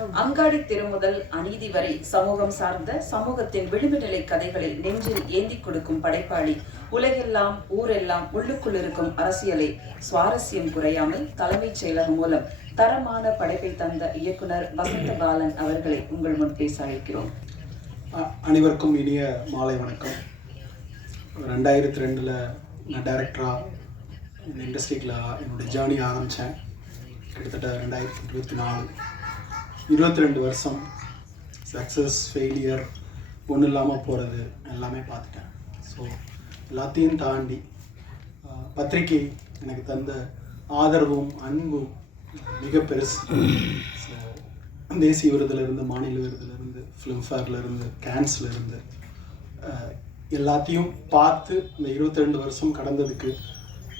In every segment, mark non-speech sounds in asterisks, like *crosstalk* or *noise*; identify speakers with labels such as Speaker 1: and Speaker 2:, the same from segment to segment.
Speaker 1: அங்காடி திருமுதல் அநீதி வரை சமூகம் சார்ந்த சமூகத்தின் விளிம்புநிலை கதைகளை நெஞ்சில் ஏந்தி கொடுக்கும் படைப்பாளி உலகெல்லாம் ஊரெல்லாம் உள்ளுக்குள் இருக்கும் அரசியலை சுவாரஸ்யம் குறையாமல் தலைமைச் செயலகம் மூலம் தரமான படைப்பை தந்த இயக்குனர் வசந்த பாலன் அவர்களை உங்கள் முன் பேச அழைக்கிறோம்.
Speaker 2: அ- அனைவருக்கும் இனிய மாலை வணக்கம். ரெண்டாயிரத்தி ரெண்டில் நான் டைரக்டராக இந்த இண்டஸ்ட்ரிக்கில் என்னுடைய ஜேர்னி ஆரம்பித்தேன் கிட்டத்தட்ட ரெண்டாயிரத்தி இருபத்தி நாலு இருபத்தி ரெண்டு வருஷம். சக்ஸஸ் ஃபெயிலியர் ஒன்றும் இல்லாமல் போகிறது எல்லாமே பார்த்துட்டேன். ஸோ எல்லாத்தையும் தாண்டி பத்திரிக்கை எனக்கு தந்த ஆதரவும் அன்பும் மிக பெருசு. ஸோ தேசிய விருதுலேருந்து மாநில விருதுலேருந்து ஃபிலிம்ஃபேர்லேருந்து கேன்ஸ்லேருந்து எல்லாத்தையும் பார்த்து இந்த இருபத்தி ரெண்டு வருஷம் கடந்ததுக்கு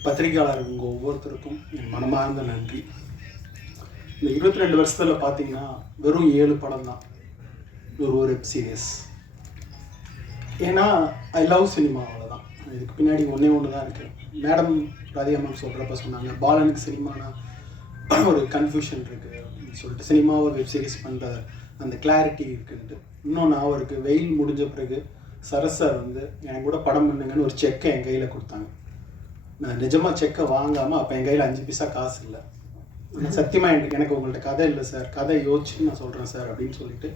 Speaker 2: பத்திரிகையாளர் உங்கள் ஒவ்வொருத்தருக்கும் என் மனமார்ந்த நன்றி. இந்த இருபத்தி ரெண்டு வருஷத்தில் பார்த்தீங்கன்னா வெறும் ஏழு படம் தான் ஒரு ஒரு வெப் சீரியஸ் ஏன்னா ஐ லவ் சினிமா அவ்வளோதான் இதுக்கு பின்னாடி ஒன்றே ஒன்று தான் இருக்குது மேடம் ராதிகா மேம் சொல்கிறப்ப சொன்னாங்க பாலனுக்கு சினிமானா ஒரு கன்ஃபியூஷன் இருக்குது அப்படின்னு சொல்லிட்டு. சினிமாவை வெப் சீரிஸ் பண்ணுற அந்த கிளாரிட்டி இருக்குன்ட்டு. இன்னொன்று அவருக்கு வெயில் முடிஞ்ச பிறகு சரஸ் வந்து எனக்கு கூட படம் பண்ணுங்கன்னு ஒரு செக்கை என் கையில் கொடுத்தாங்க. நான் நிஜமாக செக்கை வாங்காமல் அப்போ என் கையில் அஞ்சு பைசா காசு இல்லை. ஆனால் சத்தியமாக எனக்கு எனக்கு உங்கள்கிட்ட கதை இல்லை சார். கதை யோசிச்சு நான் சொல்கிறேன் சார் அப்படின்னு சொல்லிட்டு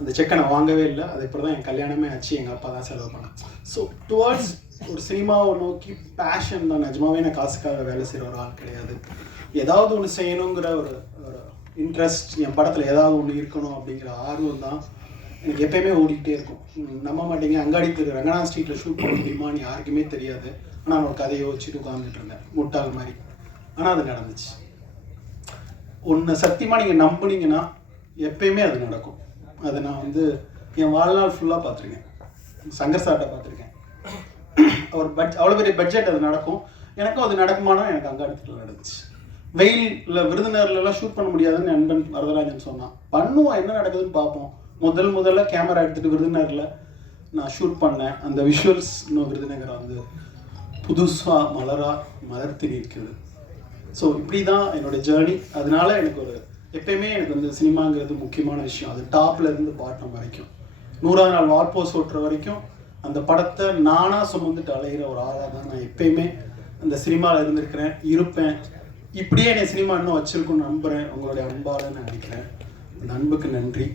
Speaker 2: அந்த செக்கை நான் வாங்கவே இல்லை. அது இப்போ தான் என் கல்யாணமே ஆச்சு. எங்கள் அப்பா தான் செலவு பண்ணேன் ஸோ டுவர்ட்ஸ் ஒரு சினிமாவை நோக்கி பேஷன் தான். நிஜமாவே நான் காசுக்காக வேலை செய்கிற ஒரு ஆள் கிடையாது. ஏதாவது ஒன்று செய்யணுங்கிற ஒரு ஒரு இன்ட்ரெஸ்ட் என் படத்தில் ஏதாவது ஒன்று இருக்கணும் அப்படிங்கிற ஆர்வம் தான் எனக்கு எப்பயுமே ஓடிக்கிட்டே இருக்கும். நம்ப மாட்டீங்க. அங்காடி திரு ரங்கநாத் ஸ்ட்ரீட்டில் ஷூட் பண்ண முடியுமான்னு யாருக்குமே தெரியாது. ஆனால் நான் ஒரு கதையை வச்சுட்டு உட்காந்துட்டு இருந்தேன். முட்டாள் மாதிரி. ஆனால் அது நடந்துச்சு. ஒன்று சத்தியமாக நீங்கள் நம்புனீங்கன்னா எப்பயுமே அது நடக்கும். அதை நான் வந்து என் வாழ்நாள் ஃபுல்லாக பார்த்துருக்கேன். சங்கர் சார்ட்டை பார்த்துருக்கேன். அவர் பட்ஜ் அவ்வளோ பெரிய பட்ஜெட் அது நடக்கும். எனக்கும் அது நடக்குமானா எனக்கு அங்காடத்தில் நடந்துச்சு. வெயிலில் விருதுநகர்லலாம் ஷூட் பண்ண முடியாதுன்னு நண்பன் வரதராஜன் சொன்னான். பண்ணுவோம் என்ன நடக்குதுன்னு பார்ப்போம். முதல் முதல்ல கேமரா எடுத்துகிட்டு விருதுநகரில் நான் ஷூட் பண்ணேன். அந்த விஷுவல்ஸ் இன்னும் விருதுநகரை வந்து புதுசாக மலரா மலர்த்தி நிற்கிறது ஸோ இப்படி தான் என்னோட ஜேர்னி அதனால எனக்கு ஒரு எப்பயுமே எனக்கு வந்து சினிமாங்கிறது முக்கியமான விஷயம். அது டாப்ல இருந்து பாட்டம் வரைக்கும். நூறாவது நாள் வால்போஸ் ஓட்டுற வரைக்கும் அந்த படத்தை நானாக சுமந்துட்டு அலைகிற ஒரு ஆளாக தான் நான் எப்பயுமே அந்த சினிமாவில் இருந்திருக்கிறேன் இருப்பேன். இப்படியே என்னை சினிமா இன்னும் வச்சிருக்கும்னு நம்புகிறேன் உங்களுடைய அன்பால் நான் நினைக்கிறேன். அந்த அன்புக்கு நன்றி.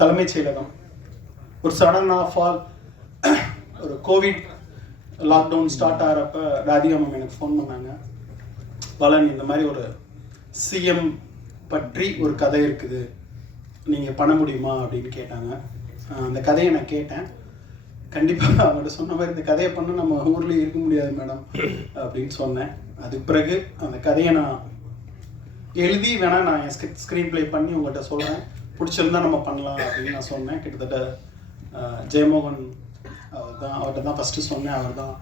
Speaker 2: தலைமைச் செயலகம். ஒரு சடன் ஆஃப் ஆல் ஒரு கோவிட் லாக்டவுன் ஸ்டார்ட் ஆகிறப்ப ராதிகா மேம் எனக்கு ஃபோன் பண்ணாங்க. பலன் இந்த மாதிரி ஒரு சிஎம் பற்றி ஒரு கதை இருக்குது. நீங்கள் பண்ண முடியுமா அப்படின்னு கேட்டாங்க. அந்த கதையை நான் கேட்டேன். கண்டிப்பாக அவங்கள்ட்ட சொன்ன மாதிரி இந்த கதையை பண்ண நம்ம ஊரில் இருக்க முடியாது மேடம் அப்படின்னு சொன்னேன். அதுக்கு பிறகு அந்த கதையை நான் எழுதி வேணால் நான் என் ஸ்க்ரீன் ப்ளே பண்ணி உங்கள்கிட்ட சொல்கிறேன் பிடிச்சிருந்தா நம்ம பண்ணலாம் அப்படின்னு நான் சொன்னேன். கிட்டத்தட்ட ஜெயமோகன் அவர் தான் அவர்கிட்ட தான் ஃபஸ்ட்டு சொன்னேன் அவர் தான்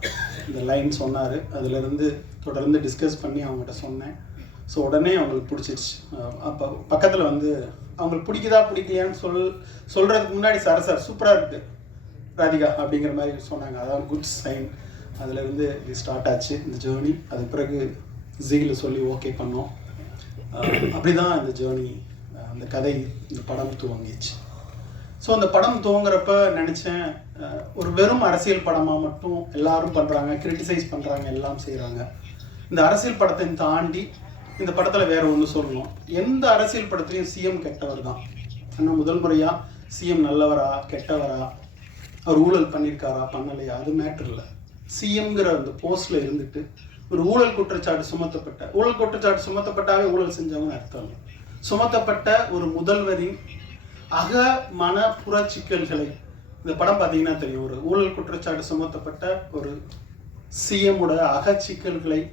Speaker 2: இந்த லைன் சொன்னார். அதுலேருந்து தொடர்ந்து டிஸ்கஸ் பண்ணி அவங்ககிட்ட சொன்னேன். ஸோ உடனே அவங்களுக்கு பிடிச்சிருச்சு. அப்போ பக்கத்தில் வந்து அவங்களுக்கு பிடிக்குதா பிடிக்கலையான்னு சொல் சொல்கிறதுக்கு முன்னாடி சார் சார் சூப்பராக இருக்குது ராதிகா அப்படிங்கிற மாதிரி சொன்னாங்க. அதான் குட் சைன் அதுலேருந்து இது ஸ்டார்ட் ஆச்சு இந்த ஜேர்னி அது பிறகு ஜீல சொல்லி ஓகே பண்ணோம். அப்படி தான் இந்த ஜேர்னி அந்த கதை இந்த படம் துவங்கிச்சு. ஸோ அந்த படம் துவங்குறப்ப நினச்சேன் ஒரு வெறும் அரசியல் படமாக மட்டும் எல்லாரும் பண்ணுறாங்க கிரிட்டிசைஸ் பண்ணுறாங்க எல்லாம் செய்கிறாங்க இந்த அரசியல் படத்தை தாண்டி இந்த படத்தில் வேற ஒன்று சொல்லணும். எந்த அரசியல் படத்துலையும் சிஎம் கெட்டவர் தான். ஆனால் முதல் முறையாக சிஎம் நல்லவரா கெட்டவரா அவர் ஊழல் பண்ணியிருக்காரா பண்ணலையா அது மேட்டர் இல்லை. சிஎம்ங்கிற அந்த போஸ்டில் இருந்துட்டு ஒரு ஊழல் குற்றச்சாட்டு சுமத்தப்பட்ட ஊழல் குற்றச்சாட்டு சுமத்தப்பட்டாவே ஊழல் செஞ்சவங்க அர்த்தம் சுமத்தப்பட்ட ஒரு முதல்வரின் அக மன புற சிக்கல்களை இந்த படம் பார்த்தீங்கன்னா தெரியும். ஒரு ஊழல் குற்றச்சாட்டு சுமத்தப்பட்ட ஒரு சிஎம்மோட அகச்சிக்கல்களை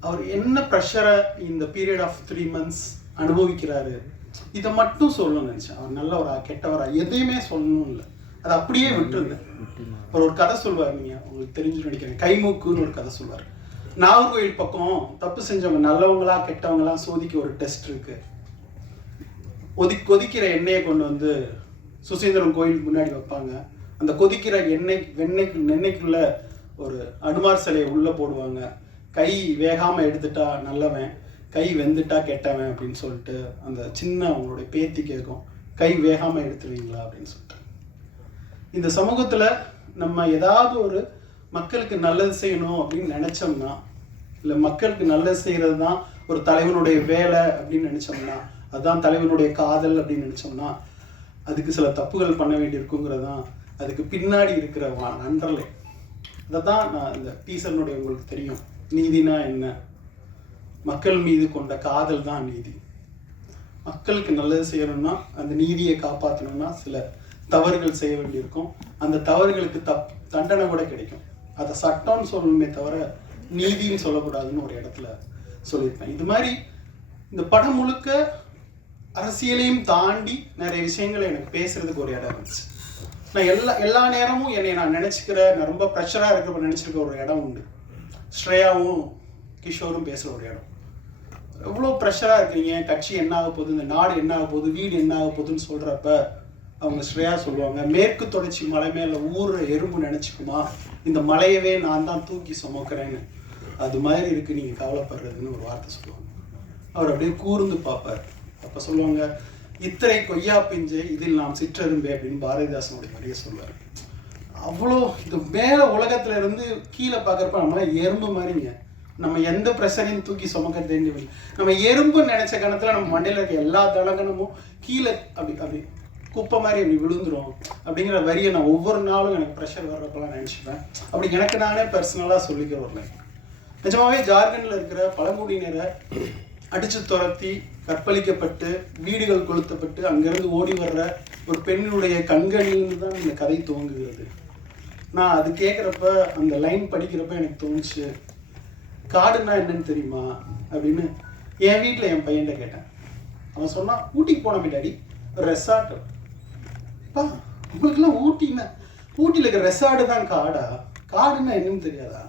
Speaker 2: அவர் என்ன ப்ரெஷரை இந்த பீரியட் ஆஃப் த்ரீ மந்த்ஸ் அனுபவிக்கிறாரு? இதை மட்டும் சொல்லணும்னு நினச்சேன். அவர் நல்லவரா கெட்டவரா எதையுமே சொல்லணும் இல்லை. அதை அப்படியே விட்டுருந்தேன் அவர் ஒரு கதை சொல்வார் நீங்க உங்களுக்கு தெரிஞ்சு நினைக்கிறேன். கைமூக்குன்னு ஒரு கதை சொல்வார். நாகர்கோயில் பக்கம் தப்பு செஞ்சவங்க நல்லவங்களா கெட்டவங்களா சோதிக்க ஒரு டெஸ்ட் இருக்கு. ஒதி கொதிக்கிற எண்ணெயை கொண்டு வந்து சுசீந்திரம் கோயிலுக்கு முன்னாடி வைப்பாங்க. அந்த கொதிக்கிற எண்ணெய் வெண்ணெய் நெண்ணெய்க்குள்ள ஒரு அனுமார் சிலையை உள்ள போடுவாங்க. கை வேகாம எடுத்துட்டா நல்லவன் கை வெந்துட்டா கெட்டவன் அப்படின்னு சொல்லிட்டு அந்த சின்ன அவங்களுடைய பேத்தி கேட்கும் கை வேகாம எடுத்துருவீங்களா அப்படின்னு சொல்லிட்டு. இந்த சமூகத்துல நம்ம ஏதாவது ஒரு மக்களுக்கு நல்லது செய்யணும் அப்படின்னு நினைச்சோம்னா இல்ல மக்களுக்கு நல்லது செய்யறது தான் ஒரு தலைவனுடைய வேலை அப்படின்னு நினைச்சோம்னா அதுதான் தலைவனுடைய காதல் அப்படின்னு நினைச்சோம்னா அதுக்கு சில தப்புகள் பண்ண வேண்டியிருக்குங்கிறது தான் அதுக்கு பின்னாடி இருக்கிற வா- நன்றலை அதை தான் நான் இந்த டீசர்னுடைய உங்களுக்கு தெரியும். நீதினா என்ன? மக்கள் மீது கொண்ட காதல் தான் நீதி. மக்களுக்கு நல்லது செய்யணும்னா அந்த நீதியை காப்பாற்றணும்னா சில தவறுகள் செய்ய வேண்டியிருக்கும். அந்த தவறுகளுக்கு தப் தண்டனை கூட கிடைக்கும். அதை சட்டம்னு சொல்லணுமே தவிர நீதின்னு சொல்லக்கூடாதுன்னு ஒரு இடத்துல சொல்லியிருப்பேன். இது மாதிரி இந்த படம் முழுக்க அரசியலையும் தாண்டி நிறைய விஷயங்களை எனக்கு பேசுறதுக்கு ஒரு இடம் இருந்துச்சு. நான் எல்லா எல்லா நேரமும் என்னை நான் நினச்சிக்கிற நான் ரொம்ப ப்ரெஷராக இருக்கிறப்ப நினச்சிருக்க ஒரு இடம் உண்டு. ஸ்ரேயாவும் கிஷோரும் பேசுகிற ஒரு இடம். எவ்வளோ ப்ரெஷராக இருக்கிறீங்க கட்சி என்ன ஆக போகுது? இந்த நாடு என்ன ஆக போகுது? வீடு என்ன ஆக போகுதுன்னு சொல்கிறப்ப அவங்க ஸ்ரேயா சொல்லுவாங்க மேற்கு தொடர்ச்சி மலை மேலே ஊர் எறும்பு நினச்சிக்குமா? இந்த மலையவே நான் தான் தூக்கி சுமக்கிறேன்னு. அது மாதிரி இருக்குது நீங்கள் கவலைப்படுறதுன்னு ஒரு வார்த்தை சொல்லுவாங்க. அவர் அப்படியே கூர்ந்து பார்ப்பார். அப்போ சொல்லுவாங்க இத்தனை கொய்யா பிஞ்சு இதில் நாம் சிற்றரும்பே அப்படின்னு பாரதிதாசனுடைய வரியை சொல்லுவார். அவ்வளோ இது மேலே உலகத்துல இருந்து கீழே பார்க்குறப்ப நம்மளாம் எறும்பு மாதிரிங்க. நம்ம எந்த ப்ரெஷரையும் தூக்கி சுமக்க தெரிஞ்சு நம்ம எறும்பு நினைச்ச கணத்துல நம்ம மண்டையில் இருக்க எல்லா தலகணமும் கீழே அப்படி அப்படி குப்பை மாதிரி அப்படி விழுந்துரும். அப்படிங்கிற வரியை நான் ஒவ்வொரு நாளும் எனக்கு ப்ரெஷர் வர்றப்பெல்லாம் நினச்சிப்பேன். அப்படி எனக்கு நானே பர்சனலாக சொல்லிக்க வரல நிஜமாவே ஜார்க்கண்ட்ல இருக்கிற பழங்குடியினரை அடிச்சு துரத்தி கற்பழிக்கப்பட்டு வீடுகள் கொளுத்தப்பட்டு அங்கிருந்து ஓடி வர்ற ஒரு பெண்ணினுடைய கண்களிலிருந்து தான் இந்த கதை துவங்குகிறது. நான் அது கேட்குறப்ப அந்த லைன் படிக்கிறப்ப எனக்கு தோணுச்சு காடுன்னா என்னன்னு தெரியுமா? அப்படின்னு என் வீட்டில் என் பையன்கிட்ட கேட்டேன். அவன் சொன்னான் ஊட்டிக்கு போன டாடி ரெசார்ட் பா உங்களுக்குலாம் ஊட்டின்னா ஊட்டியில் இருக்கிற ரெசார்ட் தான் காடா? காடுன்னா என்னன்னு தெரியாதா?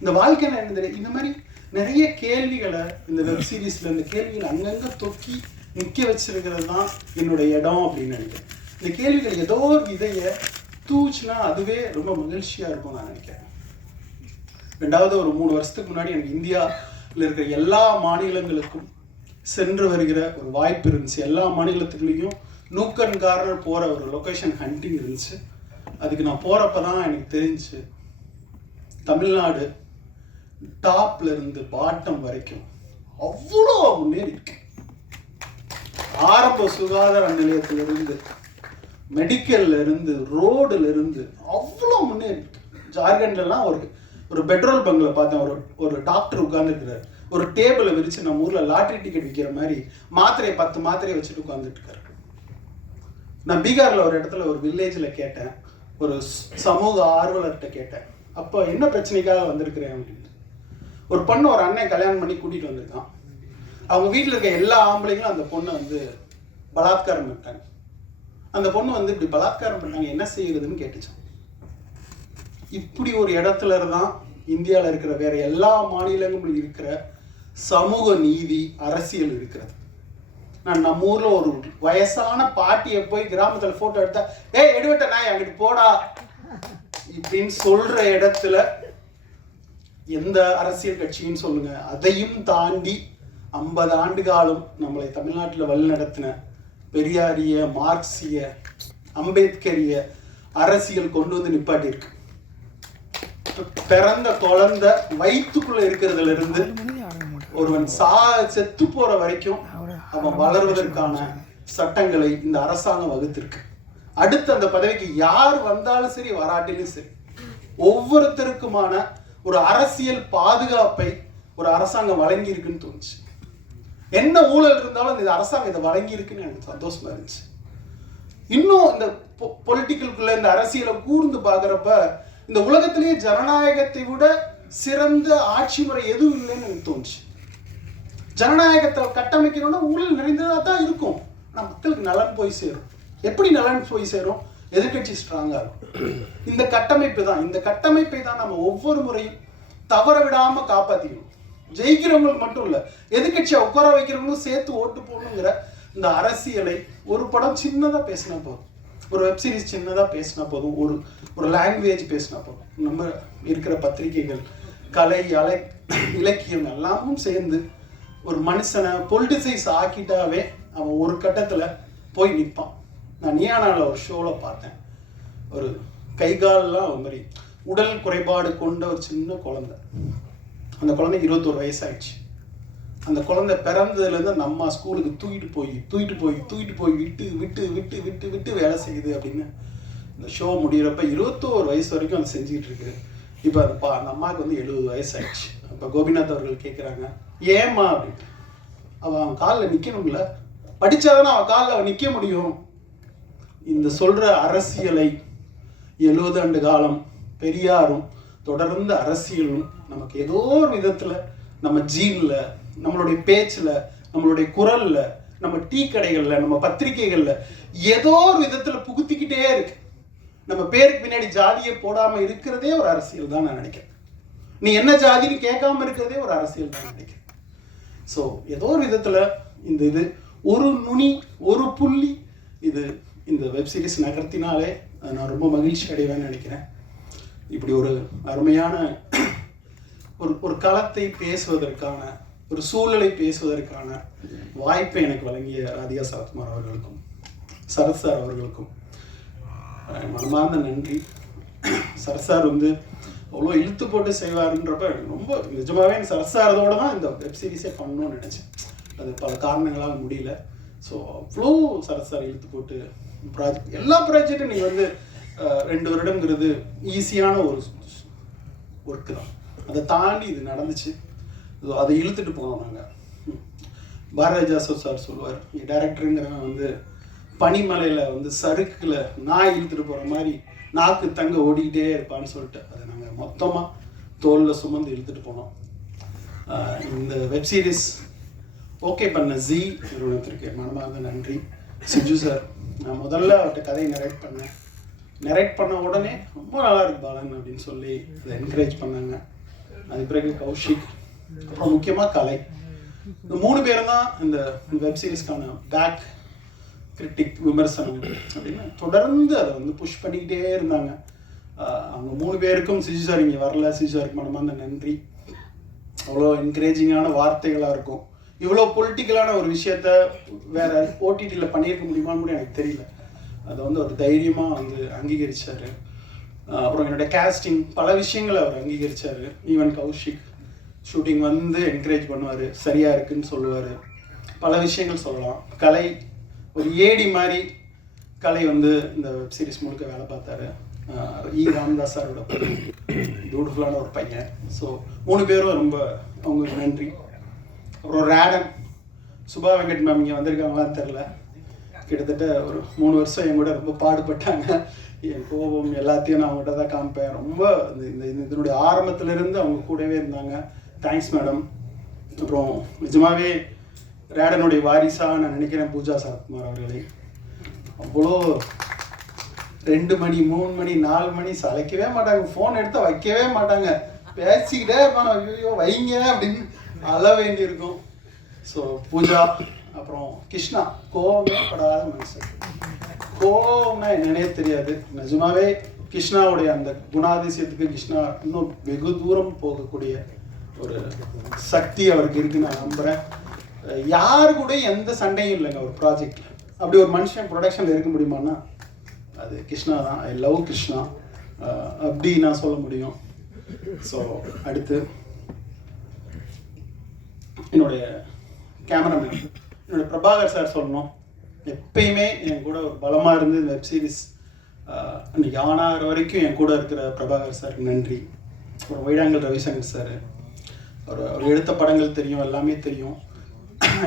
Speaker 2: இந்த வாழ்க்கைன்னா என்ன தெரியாது. இந்த மாதிரி நிறைய கேள்விகளை இந்த வெப் சீரிஸ்ல இந்த கேள்விகளை அங்கங்க தொக்கி நிக்க வச்சிருக்கிறது தான் என்னோட இடம் அப்படின்னு நினைக்கிறேன். இந்த கேள்விகள் ஏதோ ஒரு விதைய தூச்சுனா அதுவே ரொம்ப மகிழ்ச்சியா இருக்கும் நான் நினைக்கிறேன். ரெண்டாவது ஒரு மூணு வருஷத்துக்கு முன்னாடி எனக்கு இந்தியாவில் இருக்கிற எல்லா மாநிலங்களுக்கும் சென்று வருகிற ஒரு வாய்ப்பு இருந்துச்சு. எல்லா மாநிலத்துக்குள்ளேயும் நூக்கன்காரர் போற ஒரு லொகேஷன் ஹண்டிங் இருந்துச்சு. அதுக்கு நான் போறப்ப தான் எனக்கு தெரிஞ்சு தமிழ்நாடு டாப்ல இருந்து பாட்டம் வரைக்கும் அவ்வளோ முன்னேறி இருக்கு ஆரம்ப சுகாதார நிலையத்திலிருந்து மெடிக்கல்ல இருந்து ரோடுல இருந்து அவ்வளோ முன்னேறி இருக்கு ஜார்க்கண்ட்லாம் ஒரு ஒரு பெட்ரோல் பங்க்ல பார்த்தேன் ஒரு ஒரு டாக்டர் உட்கார்ந்துருக்கிறார். ஒரு டேபிளை விரிச்சு நம்ம ஊர்ல லாட்ரி டிக்கெட் விற்கிற மாதிரி மாத்திரையை பத்து மாத்திரையை வச்சுட்டு உட்கார்ந்துட்டு இருக்காரு நான் பீகார்ல ஒரு இடத்துல ஒரு வில்லேஜ்ல கேட்டேன். ஒரு சமூக ஆர்வலர்கிட்ட கேட்டேன். அப்போ என்ன பிரச்சனைக்காக வந்திருக்கிறேன்? அப்படின்னு. ஒரு பொண்ணு ஒரு அண்ணன் கல்யாணம் பண்ணி கூட்டிட்டு வந்திருக்கான். அவங்க வீட்டில் இருக்க எல்லா ஆம்பளைங்களும் அந்த பொண்ணை வந்து பலாத்காரம் பண்ணிட்டாங்க. அந்த பொண்ணு வந்து இப்படி பலாத்காரம் பண்ணாங்க என்ன செய்யறதுன்னு கேட்டுச்சான். இப்படி ஒரு இடத்துல தான் இந்தியாவில் இருக்கிற வேற எல்லா மாநிலங்களும் இருக்கிற சமூக நீதி அரசியல் இருக்கிறது. நான் நம்ம ஊரில் ஒரு வயசான பாட்டியை போய் கிராமத்தில் ஃபோட்டோ எடுத்தா ஏய் எடுவட்ட நாய் அங்கிட்டு போடா. இப்படின்னு சொல்ற இடத்துல எந்த அரசியல் கட்சின்னு சொல்லுங்க. அதையும் தாண்டி ஐம்பது ஆண்டு காலம் நம்மளை தமிழ்நாட்டில் வழிநடத்தின பெரியாரிய மார்க்சிய அம்பேத்கரிய அரசியல் கொண்டு வந்து நிப்பாட்டியிருக்கு. பிறந்த குழந்தை வயிற்றுக்குள்ள இருக்கிறதுல இருந்து ஒருவன் சா செத்து போற வரைக்கும் அவன் வளர்வதற்கான சட்டங்களை இந்த அரசாங்கம் வகுத்திருக்கு. அடுத்து அந்த பதவிக்கு யார் வந்தாலும் சரி வராட்டிலும் சரி ஒவ்வொருத்தருக்குமான ஒரு அரசியல் பாதுகாப்பை ஒரு அரசாங்கம் வழங்கி இருக்குன்னு தோணுச்சு. என்ன ஊழல் இருந்தாலும் இந்த அரசாங்கம் இதை வழங்கி இருக்குன்னு எனக்கு சந்தோஷமா இருந்துச்சு. இன்னும் இந்த பொலிட்டிக்கலுக்குள்ள இந்த அரசியலை கூர்ந்து பார்க்குறப்ப இந்த உலகத்திலேயே ஜனநாயகத்தை விட சிறந்த ஆட்சி முறை எதுவும் இல்லைன்னு எனக்கு தோணுச்சு. ஜனநாயகத்தை கட்டமைக்கணும்னா ஊழல் நிறைந்ததாக தான் இருக்கும். ஆனால் மக்களுக்கு நலன் போய் சேரும். எப்படி நலன் போய் சேரும்? எதிர்க்கட்சி ஸ்ட்ராங்காக இருக்கும். *clears throat* இந்த கட்டமைப்பு தான். இந்த கட்டமைப்பை தான் நம்ம ஒவ்வொரு முறையும் தவற விடாம காப்பாத்திக்கணும். ஜெயிக்கிறவங்களுக்கு மட்டும் இல்ல எதிர்கட்சியை உட்கார வைக்கிறவங்களும் சேர்த்து ஓட்டு போடணுங்கிற இந்த அரசியலை ஒரு படம் சின்னதா பேசினா போதும். ஒரு வெப்சீரிஸ் சின்னதாக சின்னதா பேசினா போதும். ஒரு ஒரு லாங்குவேஜ் பேசினா போதும். நம்ம இருக்கிற பத்திரிகைகள் கலை அலை இலக்கியம் எல்லாமும் சேர்ந்து ஒரு மனுஷனை பொலிட்டிசைஸ் ஆக்கிட்டாவே அவன் ஒரு கட்டத்தில் போய் நிற்பான் நான் நியானால ஒரு ஷோவில் பார்த்தேன். ஒரு கை கால்லாம் ஒரு மாதிரி உடல் குறைபாடு கொண்ட ஒரு சின்ன குழந்தை. அந்த குழந்தை இருபத்தோரு வயசாயிடுச்சு. அந்த குழந்தை பிறந்ததுலேருந்து அந்த அம்மா ஸ்கூலுக்கு தூக்கிட்டு போய் தூக்கிட்டு போய் தூக்கிட்டு போய் விட்டு விட்டு விட்டு விட்டு விட்டு வேலை செய்யுது அப்படின்னு இந்த ஷோ முடியிறப்ப இருபத்தோரு வயசு வரைக்கும் அதை செஞ்சுக்கிட்டு இருக்கு. இப்போ அந்த பா அந்த அம்மாவுக்கு வந்து எழுபது வயசாயிடுச்சு. அப்போ கோபிநாத் அவர்கள் கேட்குறாங்க ஏம்மா அப்படின்ட்டு அவள் அவன் காலில் நிற்கணும்ல படித்தாதானே அவன் காலில் அவன் நிற்க முடியும். இந்த சொல்கிற அரசியலை எழுபது ஆண்டு காலம் பெரியாரும் தொடர்ந்த அரசியலும் நமக்கு ஏதோ ஒரு விதத்தில் நம்ம ஜீனில் நம்மளுடைய பேச்சில் நம்மளுடைய குரலில் நம்ம டீ கடைகளில் நம்ம பத்திரிகைகளில் ஏதோ ஒரு விதத்தில் புகுத்திக்கிட்டே இருக்கு. நம்ம பேருக்கு பின்னாடி ஜாதியை போடாமல் இருக்கிறதே ஒரு அரசியல் தான் நான் நினைக்கிறேன். நீ என்ன ஜாதின்னு கேட்காம இருக்கிறதே ஒரு அரசியல் தான் நினைக்கிறேன். ஸோ ஏதோ ஒரு விதத்தில் இந்த இது ஒரு நுனி ஒரு புள்ளி இது இந்த வெப்சீரிஸ் நகர்த்தினாலே நான் ரொம்ப மகிழ்ச்சி அடைவேன்னு நினைக்கிறேன். இப்படி ஒரு அருமையான ஒரு ஒரு களத்தை பேசுவதற்கான ஒரு சூழலை பேசுவதற்கான வாய்ப்பை எனக்கு வழங்கிய ராதிகா சரத்குமார் அவர்களுக்கும் சரத் சார் அவர்களுக்கும் மனமார்ந்த நன்றி. சரத் சார் வந்து அவ்வளோ இழுத்து போட்டு செய்வாருன்றப்ப ரொம்ப நிஜமாகவே எனக்கு சரத் சாரதோடு தான் இந்த வெப் சீரிஸே பண்ணணும்னு நினச்சேன். அது பல காரணங்களால் முடியல. ஸோ அவ்வளோ சரத் சார் இழுத்து போட்டு ப்ராஜெக்ட் எல்லா ப்ராஜெக்டும் நீங்கள் வந்து ரெண்டு வருடங்கிறது ஈஸியான ஒரு ஒர்க்கு தான். அதை தாண்டி இது நடந்துச்சு. ஸோ அதை இழுத்துட்டு போனோம் நாங்கள் பாரதிராஜா சார் சொல்லுவார் டேரக்டருங்கிறவன் வந்து பனிமலையில் வந்து சறுக்கில் நாய் இழுத்துட்டு போகிற மாதிரி நாக்கு தங்க ஓடிக்கிட்டே இருப்பான்னு சொல்லிட்டு அதை நாங்கள் மொத்தமாக தோலில் சுமந்து இழுத்துட்டு போனோம். இந்த வெப்சீரிஸ் ஓகே பண்ண ஜி நிறுவனத்திற்கு மனமார்ந்த நன்றி. சிஜு சார் நான் முதல்ல அவர்கிட்ட கதையை நரேட் பண்ணேன். நரேட் பண்ண உடனே ரொம்ப நல்லா இருக்கு பாலன் அப்படின்னு சொல்லி அதை என்கரேஜ் பண்ணாங்க. அது பிறகு கௌஷிக் அப்புறம் முக்கியமாக கலை. இந்த மூணு பேரும் தான் இந்த வெப் சீரிஸ்க்கான பேக் கிரிட்டிக் விமர்சனம் அப்படின்னு தொடர்ந்து அதை வந்து புஷ் பண்ணிக்கிட்டே இருந்தாங்க. அவங்க மூணு பேருக்கும் சிஜி சார் இங்கே வரல. சிஜி சாருக்கு மனமார்ந்த நன்றி. அவ்வளோ என்கரேஜிங்கான வார்த்தைகளாக இருக்கும். இவ்வளோ பொலிட்டிக்கலான ஒரு விஷயத்த வேற ஓடிடியில் பண்ணியிருக்க முடியுமான்னு கூட எனக்கு தெரியல. அதை வந்து அவர் தைரியமாக வந்து அங்கீகரிச்சார். அப்புறம் என்னோட கேஸ்டிங் பல விஷயங்களை அவர் அங்கீகரிச்சார். ஈவன் கௌஷிக் ஷூட்டிங் வந்து என்கரேஜ் பண்ணுவார். சரியாக இருக்குன்னு சொல்லுவார். பல விஷயங்கள் சொல்லலாம். கலை ஒரு ஏடி மாதிரி கலை வந்து இந்த வெப் சீரிஸ் முழுக்க வேலை பார்த்தாரு. இ. ராமதாஸ் சாரோட பியூட்டிஃபுல்லான ஒரு பையன். ஸோ மூணு பேரும் ரொம்ப அவங்களுக்கு நன்றி. அப்புறம் ரேடன் சுபா வெங்கட் மேம் இங்கே வந்திருக்காங்களான்னு தெரில கிட்டத்தட்ட ஒரு மூணு வருஷம் என் கூட ரொம்ப பாடுபட்டாங்க. என் கோபம் எல்லாத்தையும் நான் அவங்ககிட்ட தான் காமிப்பேன். ரொம்ப இந்த இந்த இந்த இதனுடைய ஆரம்பத்திலிருந்து அவங்க கூடவே இருந்தாங்க. தேங்க்ஸ் மேடம் அப்புறம் நிஜமாகவே ரேடனுடைய வாரிசா நான் நினைக்கிறேன் பூஜா சரத்குமார் அவர்களை. அவ்வளோ ரெண்டு மணி மூணு மணி நாலு மணி சளைக்கவே மாட்டாங்க. ஃபோன் எடுத்து வைக்கவே மாட்டாங்க. பேசிக்கிட்டே இருப்பாங்க. ஐயோ வைங்க அப்படின்னு அழ வேண்டியிருக்கும் ஸோ பூஜா அப்புறம் கிருஷ்ணா கோவமே படாத மனுஷன் கோவம்னா என்னன்னே தெரியாது. நிஜமாவே கிருஷ்ணாவுடைய அந்த குணாதிசயத்துக்கு கிருஷ்ணா இன்னும் வெகு தூரம் போகக்கூடிய ஒரு சக்தி அவருக்கு இருக்குன்னு நான் நம்புறேன். யாரு கூட எந்த சண்டையும் இல்லைங்க ஒரு ப்ராஜெக்ட்ல அப்படி ஒரு மனுஷன் ப்ரொடக்ஷன்ல இருக்க முடியுமான்னா அது கிருஷ்ணா தான். I love Krishna. அப்படி நான் சொல்ல முடியும். ஸோ அடுத்து என்னுடைய கேமராமேன் என்னோட பிரபாகர் சார் சொல்லணும். எப்பயுமே என் கூட ஒரு பலமாக இருந்து இந்த வெப் சீரிஸ் அன்னைக்கு ஆனாகிற வரைக்கும் என் கூட இருக்கிற பிரபாகர் சாருக்கு நன்றி. ஒரு வைடாங்கல் ரவிசங்கர் சார் அவர் அவர் எடுத்த படங்கள் தெரியும் எல்லாமே தெரியும்.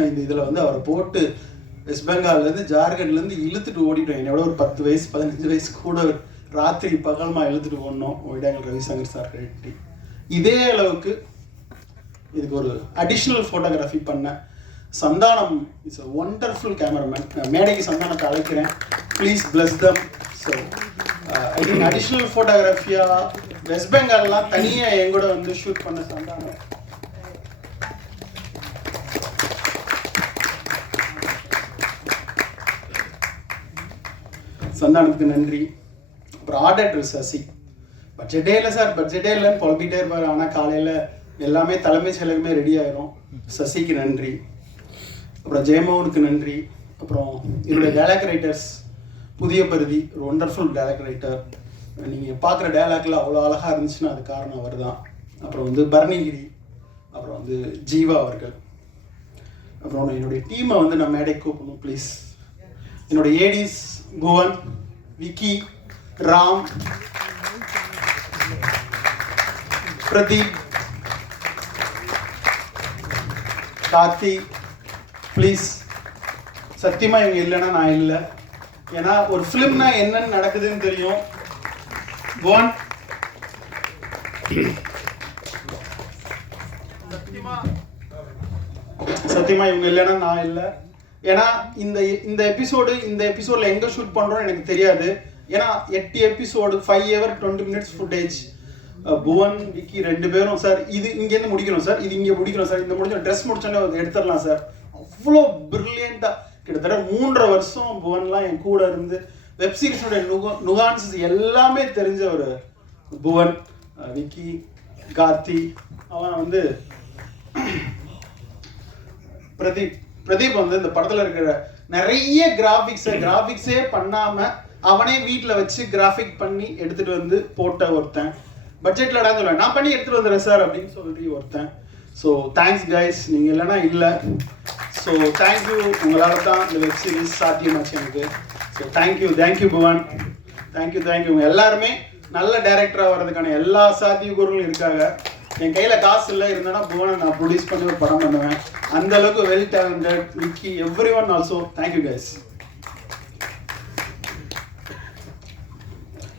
Speaker 2: இந்த இதில் வந்து அவரை போட்டு வெஸ்ட் பெங்கால்லேருந்து ஜார்க்கண்ட்லேருந்து இழுத்துட்டு ஓடிட்டோம். என்னோட ஒரு பத்து வயசு பதினஞ்சு வயசு கூட ராத்திரி பகலமாக இழுத்துட்டு ஓடணும். வைடாங்கல் ரவிசங்கர் சார் நன்றி. இதே அளவுக்கு இதுக்கு ஒரு அடிஷ்னல் ஃபோட்டோகிராஃபி பண்ணேன். Santhanam is a wonderful cameraman மேடைக்கு சந்தானத்தை அழைக்கிறேன். Please bless them so I think additional ஃபோட்டோகிராஃபியாக west பெங்கால்லாம் தனியாக என் கூட வந்து ஷூட் பண்ண சந்தானம். சந்தானத்துக்கு நன்றி. அப்புறம் ஆர்டர் சசி. பட்ஜெட்டே இல்லை சார் பட்ஜெட்டே இல்லைன்னு புலம்பிகிட்டே இருப்பார். ஆனால் காலையில் எல்லாமே தலைமை செயலகமே ரெடி ஆயிரும். சசிக்கு நன்றி. அப்புறம் ஜெயமோகனுக்கு நன்றி. அப்புறம் என்னுடைய டேலாக் ரைட்டர்ஸ் புதிய பருதி ஒரு ஒண்டர்ஃபுல் டேலாக் ரைட்டர் நீங்கள் பார்க்குற டேலாக்ல அவ்வளோ அழகாக இருந்துச்சுன்னா அது காரணம் அவர் தான் அப்புறம் வந்து பரணிகிரி அப்புறம் வந்து ஜீவா அவர்கள். அப்புறம் என்னுடைய டீமை வந்து நான் மேடை கூப்பிடணும் ப்ளீஸ் என்னுடைய ஏடிஸ் புவன் விக்கி ராம் பிரதீப் கார்த்தி ப்ளீஸ் சத்தியமாக இவங்க இல்லைன்னா நான் இல்லை. ஏன்னா ஒரு ஃபிலிம்னா என்னென்னு நடக்குதுன்னு தெரியும். கோன் சத்தியமா இவங்க இல்லைன்னா நான் இல்லை. ஏன்னா இந்த இந்த எபிசோடு இந்த எபிசோட்ல எங்க ஷூட் பண்றோம் எனக்கு தெரியாது. ஏன்னா எட்டு episode five hour twenty minutes footage Bhuvan Vicky ரெண்டு பேரும் சார் இது இங்கேருந்து முடிக்கணும் சார் இது இங்கே முடிக்கணும் சார் இந்த முடிஞ்ச ட்ரெஸ் முடிச்சோன்னே எடுத்துடலாம் சார். அவ்வளோ பிரில்லியண்ட்டாக கிட்டத்தட்ட மூன்றரை வருஷம் புவன்லாம் என் கூட இருந்து வெப்சீரிஸோட நுகா நுகான்சஸ் எல்லாமே தெரிஞ்ச ஒரு புவன் விக்கி கார்த்தி அவன் வந்து பிரதீப் பிரதீப் வந்து இந்த படத்தில் இருக்கிற நிறைய கிராஃபிக்ஸை கிராஃபிக்ஸே பண்ணாமல் அவனே வீட்டில் வச்சு கிராஃபிக் பண்ணி எடுத்துகிட்டு வந்து போட்ட ஒருத்தன். பட்ஜெட்ல சொல்ல நான் பண்ணி எடுத்துட்டு வந்துடுறேன் சார் அப்படின்னு சொல்லி ஒருத்தன். ஸோ தேங்க்ஸ் கைஸ் நீங்கள் இல்லைன்னா இல்லை. ஸோ தேங்க்யூ உங்களால் தான் இந்த வெப் சீரிஸ் சாத்தியமாச்சு எனக்கு. So thank you thank you Bhuvan thank you thank you உங்கள் எல்லாருமே நல்ல டேரக்டராக வர்றதுக்கான எல்லா சாத்தியக்கூறுகளும் இருக்காங்க. என் கையில் காசு இல்லை. இருந்தேன்னா புவனை நான் ப்ரொடியூஸ் பண்ணி ஒரு படம் பண்ணுவேன். அந்த அளவுக்கு well talented Vicky every one also thank you guys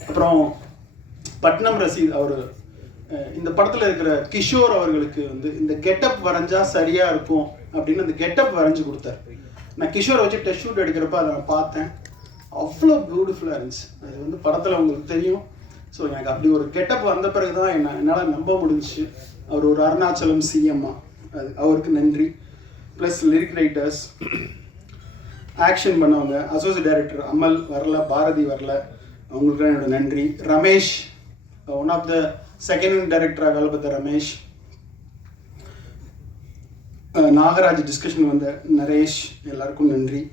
Speaker 2: அப்புறம் பட்னம் ரசீத் அவர் இந்த படத்தில் இருக்கிற கிஷோர் அவர்களுக்கு வந்து இந்த கெட்டப் வரைஞ்சா சரியாக இருக்கும் அப்படின்னு அந்த கெட்டப் வரைஞ்சு கொடுத்தாரு. நான் கிஷோரை வச்சு டெஸ்ட் ஷூட் எடுக்கிறப்ப அதை நான் பார்த்தேன். அவ்வளோ பியூட்டிஃபுல்லாக இருந்துச்சு. அது வந்து படத்தில் உங்களுக்கு தெரியும். ஸோ எனக்கு அப்படி ஒரு கெட்டப் வந்த பிறகு தான் என்ன என்னால் நம்ப முடிஞ்சிச்சு. அவர் ஒரு அருணாச்சலம் சிஎம்மா அது அவருக்கு நன்றி. ப்ளஸ் லிரிக் ரைட்டர்ஸ் ஆக்ஷன் பண்ணவங்க அசோசியேட் டைரக்டர் அமல் வரல பாரதி வரல. அவங்களுக்கு என்னோட நன்றி. Ramesh one of the second டைரக்டராக வேலை பார்த்த ரமேஷ். Uh, நாகராஜ் டிஸ்கஷன் வந்த நரேஷ் எல்லாருக்கும் நன்றி.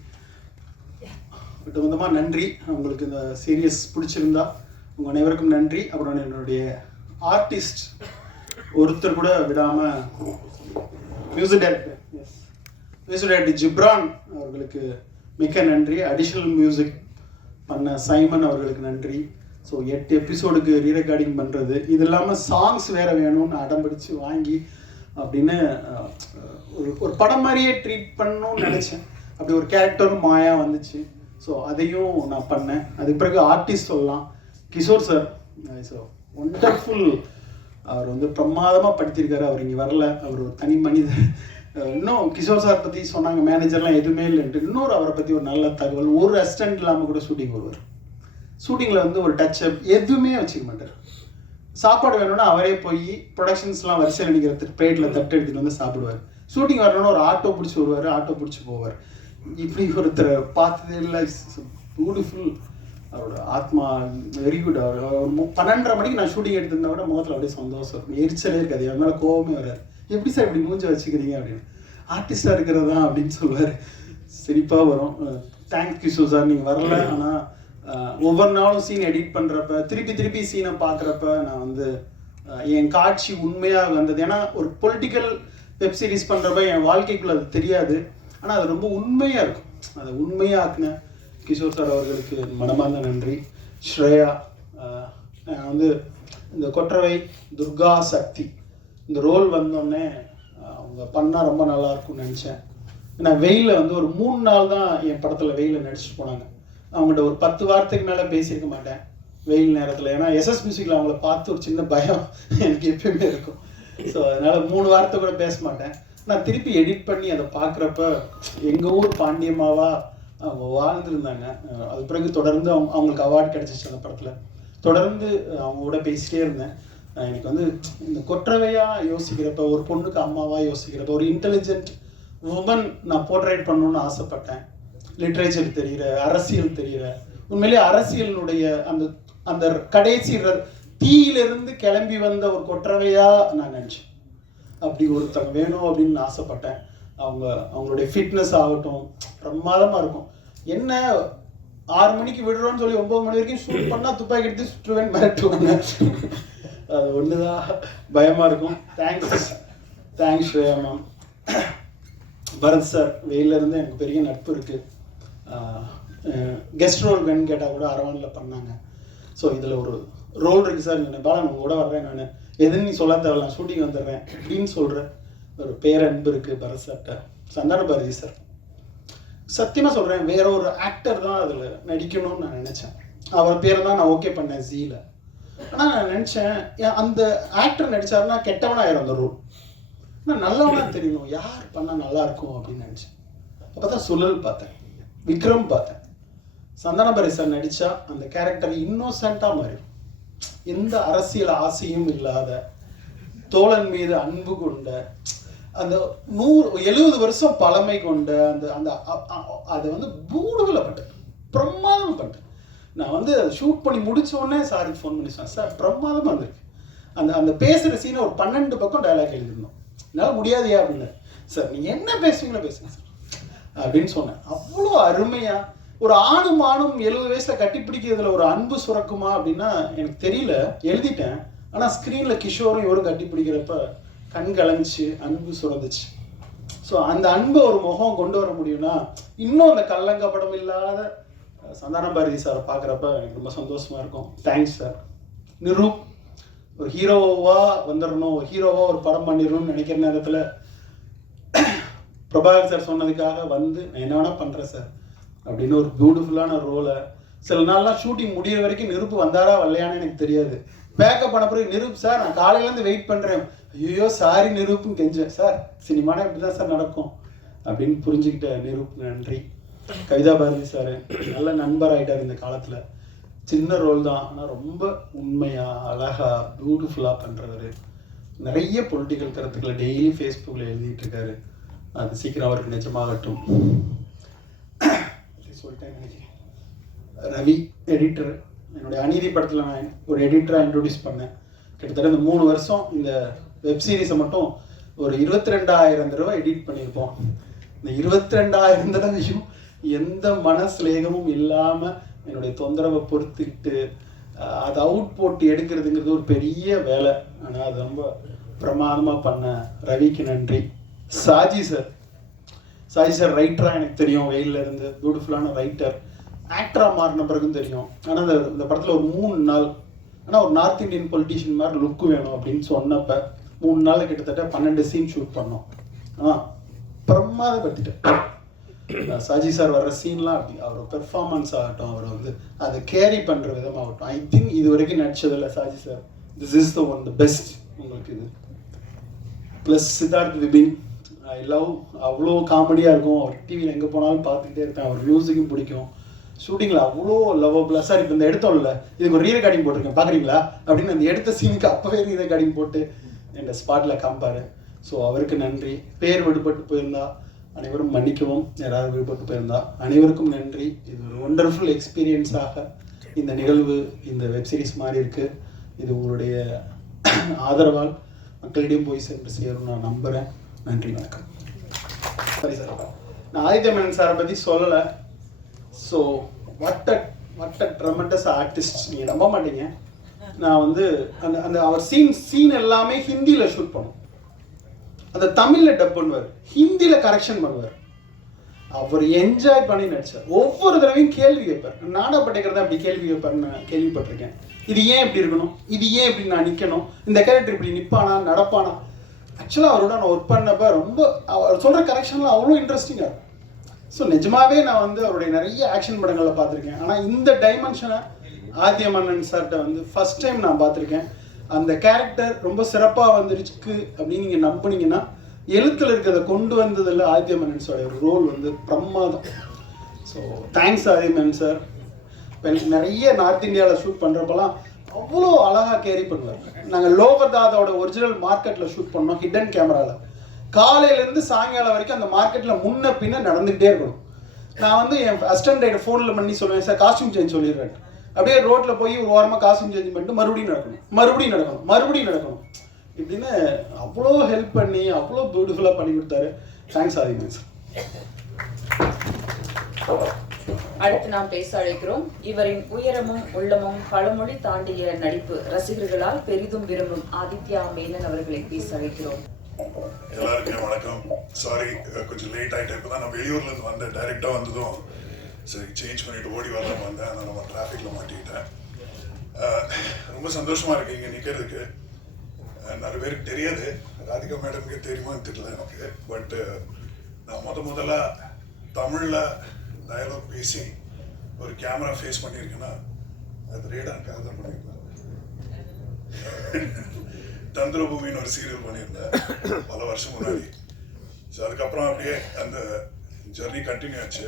Speaker 2: விட்டு மொத்தமாக நன்றி. உங்களுக்கு இந்த சீரியஸ் பிடிச்சிருந்தா உங்கள் அனைவருக்கும் நன்றி. அப்புறம் என்னுடைய ஆர்டிஸ்ட் ஒருத்தர் கூட விடாமல் music director yes music director Ghibran அவர்களுக்கு மிக்க நன்றி. அடிஷ்னல் மியூசிக் பண்ண சைமன் அவர்களுக்கு நன்றி. ஸோ எட்டு எபிசோடுக்கு ரீரெக்கார்டிங் பண்ணுறது இது இல்லாமல் சாங்ஸ் வேறு வேணும்னு அடம்பிடிச்சு வாங்கி அப்படின்னு ஒரு ஒரு படம் மாதிரியே ட்ரீட் பண்ணணும்னு நினச்சேன். அப்படி ஒரு கேரக்டரும் மாயா வந்துச்சு. ஸோ அதையும் நான் பண்ணேன். அதுக்கு பிறகு ஆர்டிஸ்ட் சொல்லலாம். கிஷோர் சார் ஸோ ஒண்டர்ஃபுல் அவர் வந்து பிரமாதமாக படித்திருக்காரு அவர் இங்கே வரல. அவர் ஒரு தனி மனிதர். இன்னும் கிஷோர் சார் பற்றி சொன்னாங்க. மேனேஜர்லாம் எதுவுமே இல்லைன்ட்டு. இன்னொரு அவரை பற்றி ஒரு நல்ல தகவல். ஒரு அசிஸ்டன்ட் இல்லாமல் கூட ஷூட்டிங் வருவார். ஷூட்டிங்கில் வந்து ஒரு டச் அப் எதுவுமே வச்சுக்க மாட்டார். சாப்பாடு வேணும்னா அவரே போய் ப்ரொடக்ஷன்ஸ்லாம் வரிசையில் நிற்கிற பிளேட்டில் தட்டு எடுத்துகிட்டு வந்து சாப்பிடுவார். ஷூட்டிங் வரணும்னா ஒரு ஆட்டோ பிடிச்சி வருவார் ஆட்டோ பிடிச்சி போவார். இப்படி ஒருத்தரை பார்த்ததே இல்லை. பியூட்டிஃபுல் அவரோட ஆத்மா வெரி குட் அவர் பன்னெண்டரை மணிக்கு நான் ஷூட்டிங் எடுத்திருந்தா கூட முகத்தில் அப்படியே சந்தோஷம் இருக்கும். எரிச்சலே இருக்காது. என் மேலே கோவமே வராது. எப்படி சார் இப்படி மூஞ்சி வச்சுக்கிறீங்க அப்படின்னு. ஆர்டிஸ்டாக இருக்கிறது அப்படின்னு சொல்லுவார். சிரிப்பாக வரும். தேங்க் கிஷோர் சார் நீங்கள் வரல ஆனால் ஒவ்வொரு நாளும் சீன் எடிட் பண்ணுறப்ப திருப்பி திருப்பி சீனை பார்க்குறப்ப நான் வந்து என் காட்சி உண்மையாக வந்தது. ஏன்னா ஒரு பொலிட்டிக்கல் வெப் சீரிஸ் பண்ணுறப்ப என் வாழ்க்கைக்குள்ள அது தெரியாது. ஆனால் அது ரொம்ப உண்மையாக இருக்கும். அதை உண்மையாக்குன கிஷோர் சார் அவர்களுக்கு மனமார்ந்த நன்றி. ஸ்ரேயா நான் வந்து இந்த கொற்றவை துர்கா சக்தி இந்த ரோல் வந்தோடனே அவங்க பண்ணால் ரொம்ப நல்லா இருக்கும்னு நினச்சேன். ஏன்னா வெயிலில் வந்து ஒரு மூணு நாள் தான் என் படத்தில் வெயிலில் நடிச்சிட்டு போனாங்க. அவங்கள்ட்ட ஒரு பத்து வாரத்துக்கு மேலே பேசியிருக்க மாட்டேன். வெயில் நேரத்தில். ஏன்னா எஸ்எஸ் மியூசிக்கில் அவங்கள பார்த்து ஒரு சின்ன பயம் எனக்கு எப்பயுமே இருக்கும். ஸோ அதனால் மூணு வார்த்தை கூட பேச மாட்டேன். நான் திருப்பி எடிட் பண்ணி அதை பார்க்குறப்ப எங்கள் ஊர் பாண்டியமாவா அவங்க வாழ்ந்துருந்தாங்க. அது பிறகு தொடர்ந்து அவங்க அவங்களுக்கு அவார்டு கிடச்சிச்சு அந்த படத்தில். தொடர்ந்து அவங்க கூட பேசிகிட்டே இருந்தேன். எனக்கு வந்து இந்த கொற்றவையாக யோசிக்கிறப்ப ஒரு பொண்ணுக்கு அம்மாவாக யோசிக்கிறப்ப ஒரு இன்டெலிஜென்ட் உமன் நான் போர்ட்ரேட் பண்ணணும்னு ஆசைப்பட்டேன். லிட்ரேச்சர் தெரிகிற அரசியல் தெரிகிற உண்மையிலேயே அரசியலினுடைய அந்த அந்த கடைசி தீயிலிருந்து கிளம்பி வந்த ஒரு கொற்றவையா நான் நினச்சேன். அப்படி ஒருத்தங்க வேணும் அப்படின்னு ஆசைப்பட்டேன். அவங்க அவங்களுடைய ஃபிட்னஸ் ஆகட்டும் பிரமாதமாக இருக்கும். என்ன ஆறு மணிக்கு விடுறோம்னு சொல்லி ஒன்பது மணி வரைக்கும் ஷூட் பண்ணால் துப்பாக்கி எடுத்து சுற்றுவேன் மிரட்டுவாங்க அது ஒன்று தான் பயமாக இருக்கும். Thanks thanks Shreya ma'am Bharath sir வெயிலிருந்து எனக்கு பெரிய நட்பு இருக்குது கெஸ்ட் ரோல் வேணும்னு கேட்டால் கூட அரவணில் பண்ணாங்க. ஸோ இதில் ஒரு ரோல் இருக்கு சார் நான் பாலன் உங்க கூட வர்றேன் நான். எதுன்னு நீ சொல்ல தேவையில்ல ஷூட்டிங் வந்துடுறேன் அப்படின்னு சொல்கிற ஒரு பேரன்பு இருக்கு பரத் சார்கிட்ட சந்தான பாரதி சார் சத்தியமாக சொல்கிறேன் வேற ஒரு ஆக்டர் தான் அதில் நடிக்கணும்னு நான் நினச்சேன். அவர் பேரை தான் நான் ஓகே பண்ணேன் ஜீல ஆனால் நான் நினச்சேன் அந்த ஆக்டர் நடிச்சாருன்னா கெட்டவனாயிரும் அந்த ரோல் நான் நல்லவனா *laughs* தெரியணும் யார் பண்ணால் நல்லா இருக்கும் அப்படின்னு நினச்சேன். அப்போ தான் சுழல் பார்த்தேன். விக்ரம் பார்த்தேன். சந்தனபரி சார் நடித்தா அந்த கேரக்டர் இன்னோசண்ட்டாக மாறிடும் எந்த அரசியல் ஆசையும் இல்லாத தோழன் மீது அன்பு கொண்ட அந்த நூறு எழுபது வருஷம் பழமை கொண்ட அந்த அந்த அதை வந்து பூடுகளை பிரமாதம் பண்ணிட்டேன் நான் வந்து அதை ஷூட் பண்ணி முடிச்ச உடனே சாருக்கு ஃபோன் பண்ணி சொன்னேன் சார் பிரமாதமாக இருந்திருக்கு. அந்த அந்த பேசுகிற சீனை ஒரு பன்னெண்டு பக்கம் டைலாக் எழுதிருந்தோம் என்னால் முடியாதையா அப்படின்னு சார் நீங்கள் என்ன பேசுவீங்களோ பேசுங்க சார். அப்படின்னு சொன்னேன். அவ்வளோ அருமையா ஒரு ஆணும் ஆணும் எழுபது வயசுல கட்டி பிடிக்கிறதுல ஒரு அன்பு சுரக்குமா அப்படின்னா எனக்கு தெரியல. எழுதிட்டேன். ஆனா ஸ்க்ரீனில் கிஷோரும் இவரும் கட்டி பிடிக்கிறப்ப கண் கலங்குச்சு அன்பு சுரந்துச்சு. ஸோ அந்த அன்பை ஒரு முகம் கொண்டு வர முடியும்னா இன்னும் அந்த கல்லங்கப்படம் இல்லாத சந்தான பாரதி சாரை பார்க்குறப்ப எனக்கு ரொம்ப சந்தோஷமா இருக்கும். தேங்க்ஸ் சார் நிரூப் ஒரு ஹீரோவா வந்துடணும் ஒரு ஹீரோவா ஒரு படம் பண்ணிடணும்னு நினைக்கிற நேரத்தில் பிரபாகர் சார் சொன்னதுக்காக வந்து நான் என்ன வேணா பண்றேன் சார் அப்படின்னு ஒரு பியூட்டிஃபுல்லான ரோலை சில நாள்லாம் ஷூட்டிங் முடியிற வரைக்கும் நெருப்பு வந்தாரா வரலையான்னு எனக்கு தெரியாது. பேக்கப் பண்ண பிறகு நெருப்பு சார் நான் காலையிலேருந்து வெயிட் பண்ணுறேன் ஐயோ சாரி நிரூப்னு கெஞ்சேன். சார் சினிமானா இப்படி தான் சார் நடக்கும் அப்படின்னு புரிஞ்சுக்கிட்ட நெருப்பு நன்றி. கவிதா பாரதி சார் நல்ல நண்பர் ஆயிட்டார் இந்த காலத்தில். சின்ன ரோல் தான் ஆனால் ரொம்ப உண்மையாக அழகா பியூட்டிஃபுல்லாக பண்ணுறவர் நிறைய பொலிட்டிக்கல் கருத்துக்களை டெய்லி ஃபேஸ்புக்கில் எழுதிட்டு இருக்காரு. அது சீக்கிரம் அவருக்கு நிஜமாகட்டும். *coughs* சொல்லிட்டேன் நினைக்கிறேன் ரவி எடிட்டர் என்னுடைய அநீதி படத்தில் நான் ஒரு எடிட்டராக இன்ட்ரொடியூஸ் பண்ணேன். கிட்டத்தட்ட இந்த மூணு வருஷம் இந்த வெப் சீரிஸை மட்டும் ஒரு இருபத்தி ரெண்டாயிரம் தடவை எடிட் பண்ணியிருப்போம். இந்த இருபத்தி ரெண்டாயிரம் தடவையும் எந்த மனஸ்லேகமும் இல்லாமல் என்னுடைய தொந்தரவை பொறுத்துக்கிட்டு அதை அவுட் போட்டு எடுக்கிறதுங்கிறது ஒரு பெரிய வேலை. ஆனால் அது ரொம்ப பிரமாதமாக பண்ண ரவிக்கு நன்றி. சாஜி சார் சாஜி சார் ரைட்டராக எனக்கு தெரியும் வெயிலில் இருந்து. பியூட்டிஃபுல்லான ரைட்டர் ஆக்டராக மாறின பிறகும் தெரியும். ஆனால் இந்த இந்த படத்தில் ஒரு மூணு நாள் ஆனால் ஒரு நார்த் இந்தியன் பொலிட்டிஷியன் மாதிரி லுக் வேணும் அப்படின்னு சொன்னப்ப மூணு நாள் கிட்டத்தட்ட பன்னெண்டு சீன் ஷூட் பண்ணோம். ஆ பிரமாதப்படுத்திட்டேன். அஹ் சாஜி சார் வர்ற சீன்லாம் அப்படி அவர் பெர்ஃபார்மன்ஸ் ஆகட்டும் அவர் வந்து அதை கேரி பண்ணுற விதமாகட்டும். ஐ திங்க் இது வரைக்கும் நடிச்சதில்ல Saji sir this is the one the best உங்களுக்கு இது. Plus Siddharth Vipin I love அவ்வளோ காமெடியாக இருக்கும். அவர் டிவியில் எங்கே போனாலும் பார்த்துக்கிட்டே இருப்பேன். அவர் மியூசிக்கும் பிடிக்கும். ஷூட்டிங்கில் அவ்வளோ லவ்வபிளாக சார் இப்போ இந்த எடுத்தோம்ல இதுக்கு ஒரு ரீ ரெக்கார்டிங் போட்டிருக்கேன். பார்க்குறீங்களா? அப்படின்னு அந்த எடுத்த சீனுக்கு அப்போவே ரீ ரெக்கார்டிங் போட்டு என் ஸ்பாட்டில் காம்பார் ஸோ அவருக்கு நன்றி. பேர் விடுபட்டு போயிருந்தா அனைவரும் மன்னிக்கவும். யாராவது விடுபட்டு போயிருந்தா அனைவருக்கும் நன்றி. இது ஒரு ஒண்டர்ஃபுல் எக்ஸ்பீரியன்ஸாக இந்த நிகழ்வு இந்த வெப்சீரிஸ் மாதிரி இருக்குது இது உங்களுடைய ஆதரவால் மக்களிடையும் போய் சென்று சேரும் நான் நம்புகிறேன் நன்றி வணக்கம். சரி சார். நான் ஆதித்ய மேனன் சாரை பற்றி சொல்லலை. ஸோ வட்ட வட்ட ட்ரமெண்டஸ் ஆர்டிஸ்ட் நீங்கள் நம்ப மாட்டீங்க. நான் வந்து அந்த அந்த அவர் சீன் சீன் எல்லாமே ஹிந்தியில் ஷூட் பண்ணும். அந்த தமிழில் டப் பண்ணுவார். ஹிந்தியில் கரெக்ஷன் பண்ணுவார். அவர் என்ஜாய் பண்ணி நடிச்சார். ஒவ்வொரு தடவையும் கேள்வி கேட்பார். நாடா பட்டேக்கர் தான் அப்படி கேள்வி கேட்பார்னு நான் கேள்விப்பட்டிருக்கேன். இது ஏன் இப்படி இருக்கணும்? இது ஏன் இப்படி நான் நிற்கணும் இந்த கேரக்டர் இப்படி நிற்பானா நடப்பானா? ஆக்சுவலாக அவரோட நான் ஒர்க் பண்ணப்ப ரொம்ப அவர் சொல்கிற கரெக்ஷன்லாம் அவ்வளோ இன்ட்ரெஸ்டிங்காக இருக்கும். ஸோ நிஜமாவே நான் வந்து அவருடைய நிறைய ஆக்ஷன் படங்களில் பார்த்துருக்கேன். ஆனால் இந்த டைமென்ஷனை ஆதித்ய மன்னன் சார்கிட்ட வந்து ஃபர்ஸ்ட் டைம் நான் பார்த்துருக்கேன். அந்த கேரக்டர் ரொம்ப சிறப்பாக வந்துருச்சு அப்படின்னு நீங்கள் நம்புனீங்கன்னா எழுத்தில் இருக்கிறத கொண்டு வந்ததில் ஆதித்ய மன்னன் சாரோட ரோல் வந்து பிரமாதம் ஸோ தேங்க்ஸ் ஆதித்ய மன்னன் சார் இப்போ எனக்கு நிறைய நார்த் இந்தியாவில் ஷூட் பண்ணுறப்பெல்லாம் அவ்வளோ அழகாக கேரி பண்ணுவார். நாங்கள் லோகதாதோட ஒரிஜினல் மார்க்கெட்டில் ஷூட் பண்ணோம் ஹிடன் கேமராவில் காலையிலேருந்து சாயங்காலம் வரைக்கும் அந்த மார்க்கெட்டில் முன்ன பின்ன நடந்துகிட்டே இருக்கணும். நான் வந்து என் அசிஸ்டன்ட் ஃபோனில் பண்ணி சொல்லுவேன் சார் காஸ்டியூம் சேஞ்ச் சொல்லிடுறேன். அப்படியே ரோட்டில் போய் ஒரு ஓரமாக காஸ்டியூம் சேஞ்ச் பண்ணிட்டு மறுபடியும் நடக்கணும். மறுபடியும் நடக்கணும் மறுபடியும் நடக்கணும். இப்படின்னு அவ்வளோ ஹெல்ப் பண்ணி அவ்வளோ பியூட்டிஃபுல்லாக பண்ணி கொடுத்தாரு. தேங்க்ஸ் ஆதிங்க சார்
Speaker 1: அடுத்து நாம் பேச அழைக்கிறோம் இவரின் உயரமும் உள்ளமும் பழமொழி தாண்டிய நடிப்பு ரசிகர்களால் பெரிதும் விரும்பும் ஆதித்யா மேனன் அவர்களை பேச அழைக்கிறோம்.
Speaker 3: எல்லாருக்கும் வணக்கம். சாரி கொஞ்சம் லேட் ஆகிட்டேன் இப்போ தான் நான் வெளியூர்ல இருந்து வந்தேன். டைரெக்டாக வந்ததும் சரி சேஞ்ச் பண்ணிட்டு ஓடி வரலாம் வந்தேன். ஆனால் நம்ம டிராஃபிக்கில் மாட்டிக்கிட்டேன். ரொம்ப சந்தோஷமா இருக்கு இங்கே நிற்கிறதுக்கு நிறைய பேருக்கு தெரியாது. ராதிகா மேடம்க்கு தெரியுமான்னு தெரியல எனக்கு. பட் நான் முத முதல்ல தமிழில் டயலாக் பேசி ஒரு கேமரா ஃபேஸ் பண்ணியிருக்கேன்னா அது ரேடாக்காக தான் பண்ணியிருந்தேன் தந்திரபூமின்னு ஒரு சீரியல் பண்ணியிருந்தேன் பல வருஷம் முன்னாடி. ஸோ அதுக்கப்புறம் அப்படியே அந்த ஜர்னி கண்டினியூ ஆச்சு.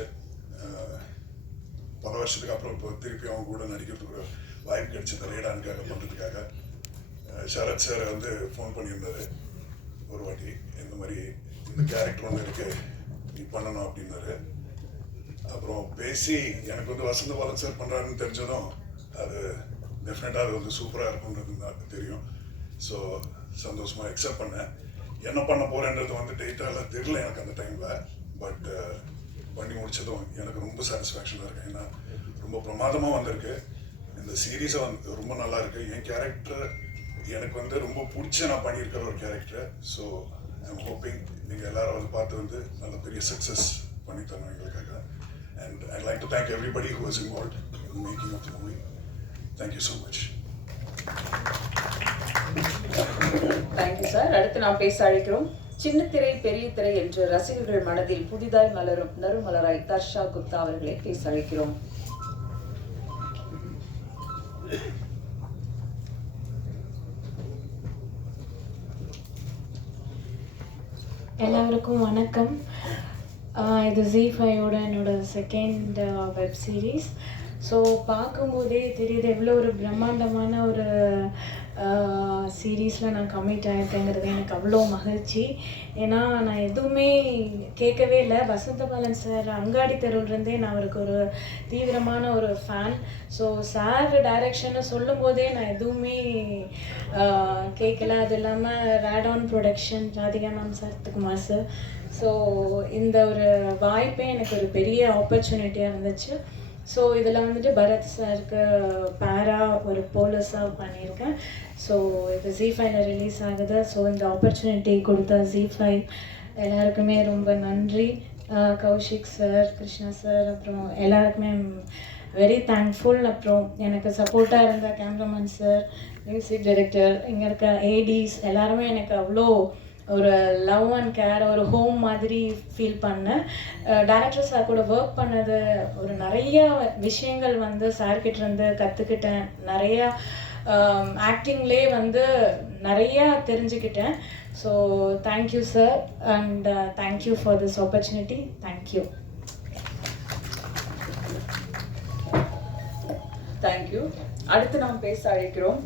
Speaker 3: பல வருஷத்துக்கு அப்புறம் இப்போ திருப்பி அவங்க கூட நடிக்கிறதுக்கு ஒரு வாய்ப்பு கிடைச்சது ரேடானுக்காக பண்ணுறதுக்காக சரத் சார் வந்து ஃபோன் பண்ணியிருந்தாரு ஒரு வாட்டி இந்த மாதிரி இந்த கேரக்டர் ஒன்று இருக்கு நீ பண்ணணும் அப்படின்னாரு. அப்புறம் பேசி எனக்கு வந்து வசந்த பாலன் சார் பண்ணுறாருன்னு தெரிஞ்சதும் அது டெஃபினட்டாக அது வந்து சூப்பராக இருக்குன்றது எனக்கு தெரியும். ஸோ சந்தோஷமாக அக்செப்ட் பண்ணேன். என்ன பண்ண போகிறேன்றது வந்து டேட்டாலாம் தெரியல எனக்கு அந்த டைமில் பட் uh, பண்ணி முடிச்சதும் எனக்கு ரொம்ப சாட்டிஸ்ஃபேக்ஷனாக இருக்குது ஏன்னா ரொம்ப பிரமாதமாக வந்திருக்கு. இந்த சீரீஸை வந்து ரொம்ப நல்லா இருக்குது என் கேரக்டர் எனக்கு வந்து ரொம்ப பிடிச்ச நான் பண்ணியிருக்கிற ஒரு கேரக்டர் ஸோ ஐம் ஹோப்பிங் நீங்கள் எல்லாரும் வந்து பார்த்து வந்து நல்ல பெரிய சக்ஸஸ் பண்ணி தரணும் எங்களுக்காக and I like to thank everybody who was involve in making of the movie thank you so much
Speaker 1: thank you sir அடுத்து நாம் பேச அழைக்கிறோம். சின்ன திரை பெரிய திரை என்று ரசிகர்கள் மனதில் புதிதாய் மலரும் நறுமலராய் தர்ஷா குப்தா அவர்களை பேச அழைக்கிறோம்.
Speaker 4: எல்லாருக்கும் வணக்கம். இது ஜி ஃபைவோட என்னோட செகண்ட் வெப் சீரிஸ் ஸோ பார்க்கும்போதே தெரியுது எவ்வளோ ஒரு பிரம்மாண்டமான ஒரு சீரீஸில் நான் கமிட் ஆகிருக்கேங்கிறது எனக்கு அவ்வளோ மகிழ்ச்சி. ஏன்னா நான் எதுவுமே கேட்கவே இல்லை. வசந்த பாலன் சார் அங்காடி தெருவுலேருந்தே நான் அவருக்கு ஒரு தீவிரமான ஒரு ஃபேன் ஸோ சார் டைரக்ஷனை சொல்லும் போதே நான் எதுவுமே கேட்கல. அது இல்லாமல் Radaan production Radhika ma'am sir Kumar sir so இந்த ஒரு வாய்ப்பே எனக்கு ஒரு பெரிய ஆப்பர்ச்சுனிட்டியாக இருந்துச்சு. ஸோ இதில் வந்துட்டு பரத் சாருக்கு பேரா ஒரு போலீஸாக பண்ணியிருக்கேன். ஸோ இது ஜி ஃபைவ்ல ரிலீஸ் ஆகுது. ஸோ இந்த ஆப்பர்ச்சுனிட்டி கொடுத்த ஜி ஃபைவ் எல்லாருக்குமே ரொம்ப நன்றி. கௌஷிக் சார் கிருஷ்ணா சார் அப்புறம் எல்லாருக்குமே வெரி தேங்க்ஃபுல் அப்புறம் எனக்கு சப்போர்ட்டாக இருந்த கேமராமேன் சார் மியூசிக் டைரக்டர் இங்கே இருக்க ஏடிஸ் எல்லாருமே எனக்கு அவ்வளோ ஒரு லவ் அண்ட் கேர் ஒரு ஹோம் மாதிரி ஃபீல் பண்ணேன் டேரக்டர் சார் கூட ஒர்க் பண்ணது ஒரு நிறைய விஷயங்கள் வந்து சார்கிட்ட இருந்து கற்றுக்கிட்டேன் நிறையா ஆக்டிங்லே வந்து நிறையா தெரிஞ்சுக்கிட்டேன். So thank you sir and thank you for this opportunity thank you
Speaker 1: thank you அடுத்து நாம் பேச அழைக்கிறோம்.